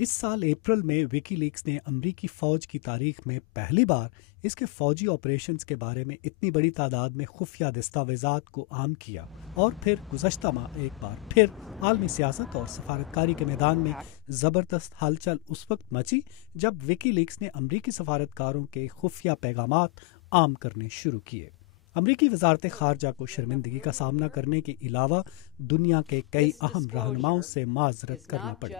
اس سال اپریل میں وکی لیکس نے امریکی فوج کی تاریخ میں پہلی بار اس کے فوجی آپریشنز کے بارے میں اتنی بڑی تعداد میں خفیہ دستاویزات کو عام کیا، اور پھر گزشتہ ماہ ایک بار پھر عالمی سیاست اور سفارتکاری کے میدان میں زبردست ہلچل اس وقت مچی جب وکی لیکس نے امریکی سفارتکاروں کے خفیہ پیغامات عام کرنے شروع کیے۔ امریکی وزارت خارجہ کو شرمندگی کا سامنا کرنے کے علاوہ دنیا کے کئی اہم رہنماؤں سے معذرت کرنا پڑی،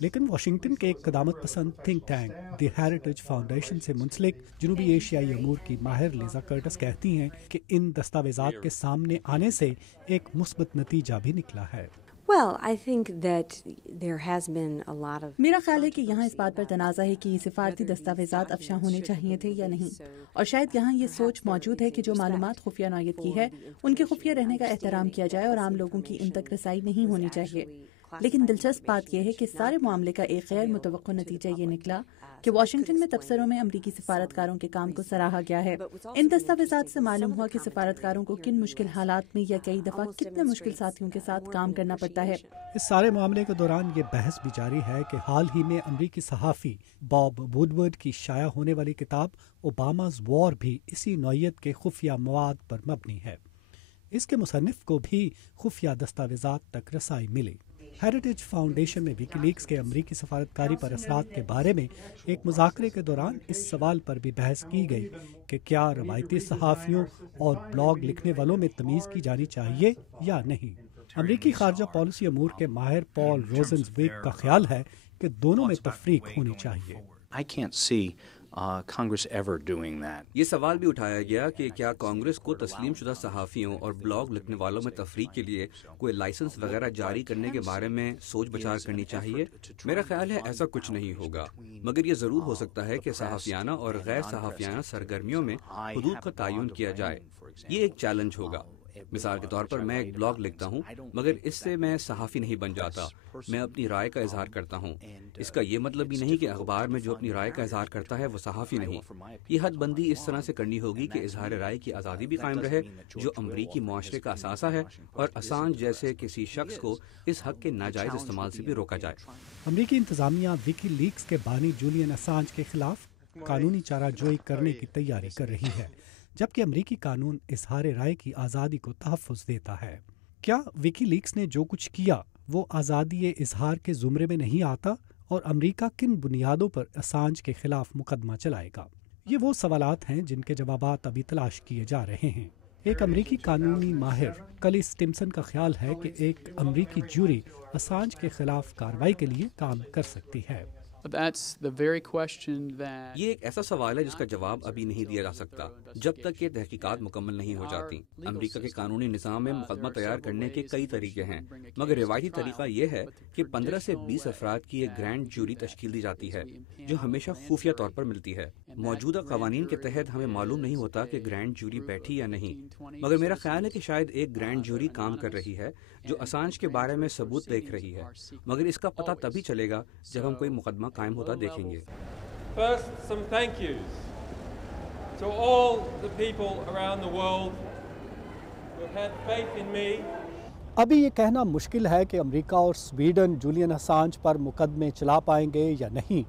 لیکن واشنگٹن کے ایک قدامت پسند تھنک ٹینک دی ہیریٹیج فاؤنڈیشن سے منسلک جنوبی ایشیائی امور کی ماہر لیزا کرٹس کہتی ہیں کہ ان دستاویزات کے سامنے آنے سے ایک مثبت نتیجہ بھی نکلا ہے۔ میرا خیال ہے کہ یہاں اس بات پر تنازع ہے کہ یہ سفارتی دستاویزات افشاں ہونے چاہیے تھے یا نہیں، اور شاید یہاں یہ سوچ موجود ہے کہ جو معلومات خفیہ نوعیت کی ہے ان کے خفیہ رہنے کا احترام کیا جائے اور عام لوگوں کی ان تک رسائی نہیں ہونی چاہیے۔ لیکن دلچسپ بات یہ ہے کہ سارے معاملے کا ایک غیر متوقع نتیجہ یہ نکلا کہ واشنگٹن میں تبصروں میں امریکی سفارتکاروں کے کام کو سراہا گیا ہے۔ ان دستاویزات سے معلوم ہوا کہ سفارتکاروں کو کن مشکل حالات میں یا کئی دفعہ کتنے مشکل ساتھیوں کے ساتھ کام کرنا پڑتا ہے۔ اس سارے معاملے کے دوران یہ بحث بھی جاری ہے کہ حال ہی میں امریکی صحافی باب ووڈورڈ کی شائع ہونے والی کتاب اوباماز وار بھی اسی نوعیت کے خفیہ مواد پر مبنی ہے۔ اس کے مصنف کو بھی خفیہ دستاویزات تک رسائی ملی۔ ہیریٹیج فاؤنڈیشن میں وکی لیکس کے امریکی سفارتکاری پر اثرات کے بارے میں ایک مذاکرے کے دوران اس سوال پر بھی بحث کی گئی کہ کیا روایتی صحافیوں اور بلاگ لکھنے والوں میں تمیز کی جانی چاہیے یا نہیں۔ امریکی خارجہ پالیسی امور کے ماہر پال روزنزویگ کا خیال ہے کہ دونوں میں تفریق ہونی چاہیے۔ یہ سوال بھی اٹھایا گیا کہ کیا کانگریس کو تسلیم شدہ صحافیوں اور بلاگ لکھنے والوں میں تفریق کے لیے کوئی لائسنس وغیرہ جاری کرنے کے بارے میں سوچ بچار کرنی چاہیے۔ میرا خیال ہے ایسا کچھ نہیں ہوگا، مگر یہ ضرور ہو سکتا ہے کہ صحافیانہ اور غیر صحافیانہ سرگرمیوں میں حدود کا تعین کیا جائے۔ یہ ایک چیلنج ہوگا۔ مثال کے طور پر میں ایک بلاگ لکھتا ہوں، مگر اس سے میں صحافی نہیں بن جاتا، میں اپنی رائے کا اظہار کرتا ہوں۔ اس کا یہ مطلب بھی نہیں کہ اخبار میں جو اپنی رائے کا اظہار کرتا ہے وہ صحافی نہیں۔ یہ حد بندی اس طرح سے کرنی ہوگی کہ اظہار رائے کی آزادی بھی قائم رہے، جو امریکی معاشرے کا اثاثہ ہے، اور اسانج جیسے کسی شخص کو اس حق کے ناجائز استعمال سے بھی روکا جائے۔ امریکی انتظامیہ وکی لیکس کے بانی جولین اسانج کے خلاف قانونی چارہ جوئی کرنے کی تیاری کر رہی ہے، جبکہ امریکی قانون اظہار رائے کی آزادی کو تحفظ دیتا ہے۔ کیا وکی لیکس نے جو کچھ کیا وہ آزادی اظہار کے زمرے میں نہیں آتا، اور امریکہ کن بنیادوں پر اسانج کے خلاف مقدمہ چلائے گا؟ یہ وہ سوالات ہیں جن کے جوابات ابھی تلاش کیے جا رہے ہیں۔ ایک امریکی قانونی ماہر کلی سٹمسن کا خیال ہے کہ ایک امریکی جوری اسانج کے خلاف کارروائی کے لیے کام کر سکتی ہے۔ یہ ایک ایسا سوال ہے جس کا جواب ابھی نہیں دیا جا سکتا جب تک کہ تحقیقات مکمل نہیں ہو جاتی۔ امریکہ کے قانونی نظام میں مقدمہ تیار کرنے کے کئی طریقے ہیں، مگر روایتی طریقہ یہ ہے کہ 15 سے 20 افراد کی ایک گرینڈ جوری تشکیل دی جاتی ہے، جو ہمیشہ خفیہ طور پر ملتی ہے۔ موجودہ قوانین کے تحت ہمیں معلوم نہیں ہوتا کہ گرینڈ جوری بیٹھی یا نہیں، مگر میرا خیال ہے کہ شاید ایک گرینڈ جوری کام کر رہی ہے جو اسانج کے بارے میں ثبوت دیکھ رہی ہے، مگر اس کا پتہ تبھی چلے گا جب ہم کوئی مقدمہ قائم ہوتا دیکھیں گے۔ First, some thank yous to all the people around the world who have had faith in me. ابھی یہ کہنا مشکل ہے کہ امریکہ اور سویڈن جولین اسانج پر مقدمے چلا پائیں گے یا نہیں،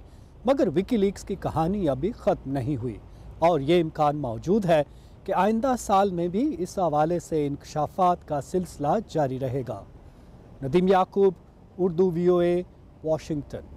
مگر وکی لیکس کی کہانی ابھی ختم نہیں ہوئی، اور یہ امکان موجود ہے کہ آئندہ سال میں بھی اس حوالے سے انکشافات کا سلسلہ جاری رہے گا۔ ندیم یعقوب، اردو VOA، واشنگٹن۔